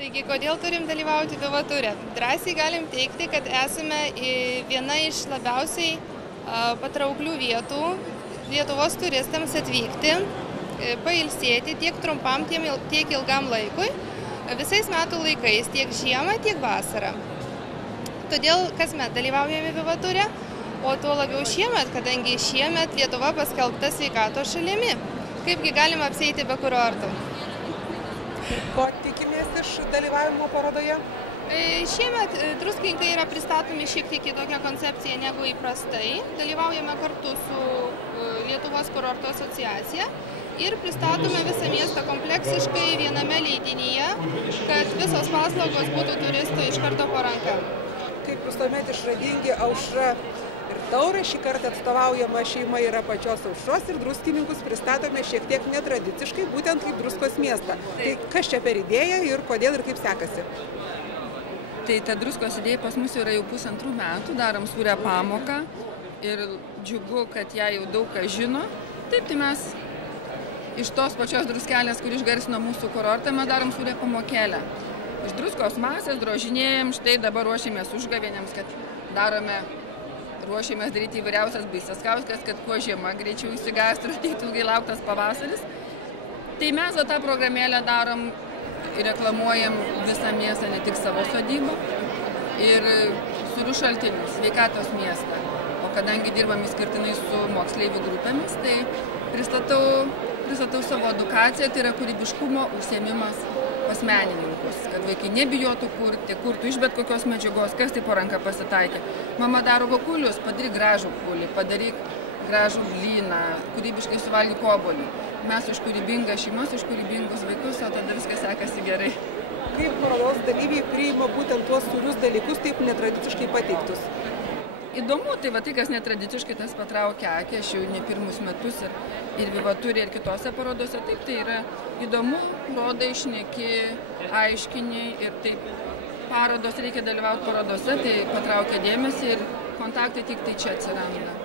Taigi, kodėl turim dalyvauti Vivature? Drąsiai galim teikti, kad esame viena iš labiausiai patrauklių vietų Lietuvos turistams atvykti, pailsėti tiek trumpam, tiek ilgam laikui, visais metų laikais, tiek žiemą, tiek vasarą. Todėl kasmet dalyvaujame Vivature, o tuo labiau šiemet, kadangi šiemet Lietuva paskelbta sveikatos šalimi. Kaipgi galima apsieiti be kurortų? Ko tikimės iš dalyvavimo parodoje? Šiemet druskininkai yra pristatomi šiek tiek kitokią koncepciją negu įprastai. Dalyvaujame kartu su Lietuvos kurorto asociacija ir pristatome visą miestą kompleksiškai viename leidinyje, kad visos paslaugos būtų turistui iš karto po ranka. Kaip visuomet išradingi Aušra ir Taurė, šį kartą atstovaujama šeima yra pačios Aušros ir druskininkus pristatome šiek tiek netradiciškai, būtent kaip Druskos miestą. Tai kas čia per idėja ir kodėl ir kaip sekasi? Tai ta Druskos idėja pas mus yra jau 1,5 metų, darom sūrią pamoką ir džiugu, kad ją jau daug kas žino. Taip, tai mes iš tos pačios druskelės, kur išgarsino mūsų kurortą, mes darom sūrią pamokėlę. Iš druskos masės drožinėjom, štai dabar ruošiamės užgavėnėms, kad ruošiamės daryti įvairiausias baisaskauskas, kad kuo žiema greičiau įsigastų ir ateitų ilgai lauktas pavasaris. Tai mes tą programėlę darom ir reklamuojam visą miestą, ne tik savo sodybą, ir sūrių šaltinius, sveikatos miestą. O kadangi dirbam išskirtinai su moksleivių grupėmis, tai pristatau savo edukaciją, tai yra kūrybiškumo užsiėmimas pas menininkus, kad vaikai nebijotų kurtų iš bet kokios medžiagos, kas tai po ranką pasitaikė. Mama daro vokulius, padaryk gražų kulį, padaryk gražų blyną, kūrybiškai suvalgyk obuolį. Mes už kūrybingas šeimas, už kūrybingus vaikus, o tada viskas sekasi gerai. Kaip parodos dalyviai priima būtent tuos sūrius dalykus taip netradiciškai pateiktus? Įdomu, tai va tai, kas netradiciškai, tas patraukia akį, aš jau ne pirmus metus ir Vivaturėje, ir kitose parodose, taip tai yra įdomu, rodai, šneki, aiškiniai ir taip parodos reikia dalyvauti parodose, tai patraukia dėmesį ir kontaktai tik tai čia atsiranda.